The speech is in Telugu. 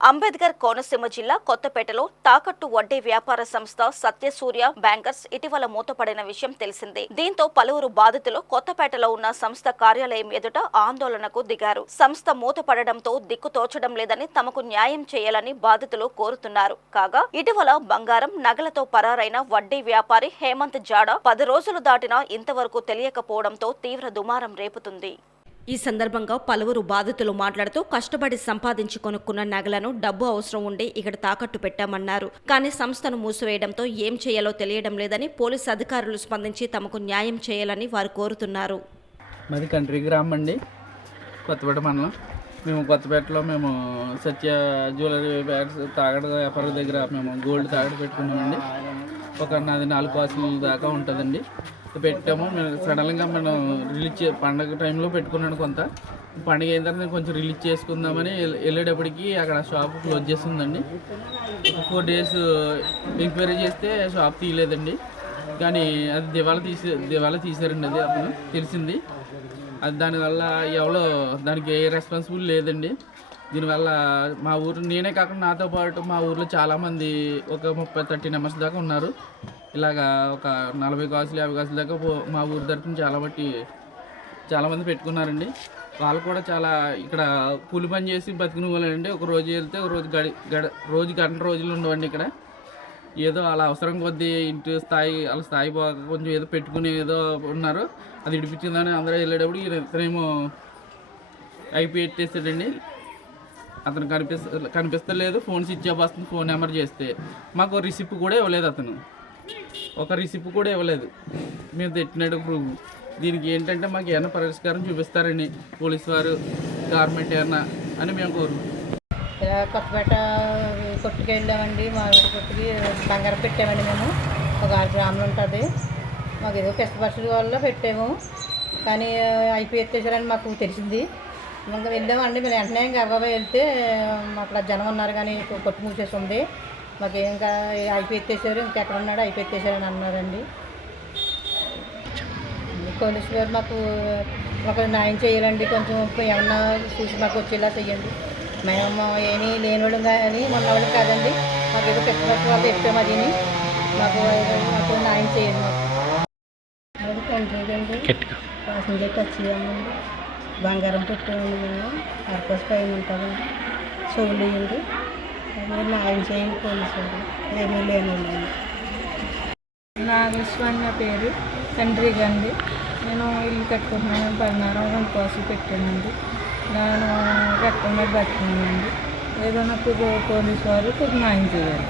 అంబేద్కర్ కోనసీమ జిల్లా కొత్తపేటలో తాకట్టు వడ్డీ వ్యాపార సంస్థ సత్యసూర్య బ్యాంకర్స్ ఇటీవల మూతపడిన విషయం తెలిసిందే. దీంతో పలువురు బాధితులు కొత్తపేటలో ఉన్న సంస్థ కార్యాలయం ఎదుట ఆందోళనకు దిగారు. సంస్థ మూతపడడంతో దిక్కుతోచడం లేదని తమకు న్యాయం చేయాలని బాధితులు కోరుతున్నారు. కాగా ఇటీవల బంగారం, నగలతో పరారైన వడ్డీ వ్యాపారి హేమంత్ జాడ 10 రోజులు దాటినా ఇంతవరకు తెలియకపోవడంతో తీవ్ర దుమారం రేపుతుంది. ఈ సందర్భంగా పలువురు బాధితులు మాట్లాడుతూ కష్టపడి సంపాదించి కొనుక్కున్న నగలను డబ్బు అవసరం ఉండి ఇక్కడ తాకట్టు పెట్టామన్నారు. కానీ సంస్థను మూసివేయడంతో ఏం చేయాలో తెలియడం లేదని పోలీసు అధికారులు స్పందించి తమకు న్యాయం చేయాలని వారు కోరుతున్నారు. మాది కంట్రీ గ్రామం అండి, కొత్తపేట మండలం. మేము కొత్తపేటలో సత్య జ్యువెలరీ బ్యాగ్స్ తాగడ వ్యాపారం దగ్గర మేము గోల్డ్ తాగడ పెట్టుకున్నామండి. నాది 4 కాసుల దాకా ఉంటుందండి. పెట్టాము. సడన్గా మనం పండగ టైంలో పెట్టుకున్నాను. కొంత పండుగ అయిన తర్వాత కొంచెం రిలీజ్ చేసుకుందామని వెళ్ళేటప్పటికి అక్కడ షాప్ క్లోజ్ చేస్తుందండి. 4 డేస్ ఎంక్వైరీ చేస్తే షాప్ తీయలేదండి. కానీ అది దివాళా తీసారండి. అది అప్పుడు తెలిసింది. అది దానివల్ల ఎవరో దానికి ఏ రెస్పాన్సిబుల్ లేదండి. దీనివల్ల మా ఊరు, నేనే కాకుండా నాతో పాటు మా ఊర్లో చాలామంది ఒక 30-30 మెంబర్స్ దాకా ఉన్నారు. ఇలాగా ఒక 40 కాసులు 50 కాసుల దాకా మా ఊరి తరఫున చాలామంది పెట్టుకున్నారండి. వాళ్ళు కూడా చాలా ఇక్కడ కూలి పని చేసి బతికిన వాళ్ళండి. ఒక రోజు వెళ్తే ఒక రోజు గంట రోజులు ఉండవండి. ఇక్కడ ఏదో వాళ్ళ అవసరం కొద్దీ ఇంటి స్థాయి వాళ్ళ స్థాయి కొంచెం ఏదో పెట్టుకుని ఏదో ఉన్నారు. అది ఇడిపించిందని అందరూ వెళ్ళేటప్పుడు ఇతనేమో అయిపోయి ఎట్టేసాడండి. అతను కనిపిస్తలేదు. ఫోన్ స్విచ్ ఆఫ్ వస్తుంది. ఫోన్ నెంబర్ చేస్తే మాకు రిసిప్ట్ కూడా ఇవ్వలేదు. అతను ఒక రిసిప్ట్ కూడా ఇవ్వలేదు. మేము తెచ్చినట్టు ప్రూఫ్. దీనికి ఏంటంటే మాకు ఏమైనా పరిష్కారం చూపిస్తారని పోలీసు వారు, గవర్నమెంట్ ఏమన్నా అని మేము కోరుకుంటాం. ఇలా కొత్తపేట కొట్టుకు వెళ్ళామండి. మా కొట్టుకి బంగారం పెట్టామండి. మేము ఒక 6 గ్రాములు ఉంటుంది. మాకు ఏదో కష్టపరుచుల వల్ల పెట్టాము. కానీ అయిపోయి ఎత్తేసారని మాకు తెలిసింది. ఇంకా వెళ్ళామండి. మేము వెంటనే గబగబా వెళ్తే అక్కడ జనం ఉన్నారు, కానీ కొట్టు మూసేసి ఉంది. మాకు ఇంకా అయిపోయి ఎత్తేసారు, ఇంకెక్కడ ఉన్నాడో అయిపోయి ఎత్తేసారని అన్నారండి. పోలీసు గారు మాకు న్యాయం చేయాలండి. కొంచెం ఏమన్నా చూసి మాకు వచ్చేలా చెయ్యండి. మేము ఏమీ లేని వాళ్ళం కానీ మొన్న వాళ్ళం కాదండి. మాకు ఏదో కష్టపడి వాళ్ళు చెప్పాము. అదిని మాకు న్యాయం చేయండి. మాకు కంట్రీదండి ప్యాసింజర్ టచ్ చేయాలండి. బంగారం పెట్టామండి. మేము అరకోస పైన ఉంటుందండి. చెవులు వేయండి. న్యాయం చేయండి పోలీసు వాళ్ళు. ఏమీ లేనండి. నాగేశ్వరి నా పేరు, తండ్రి గండి. నేను ఇల్లు కట్టుకుంటున్నాను. 16 కోసం పెట్టానండి. నేను కట్టుకున్న బతికినానండి. ఏదో నాకు పోలీసు వారు న్యాయం చేయాలి.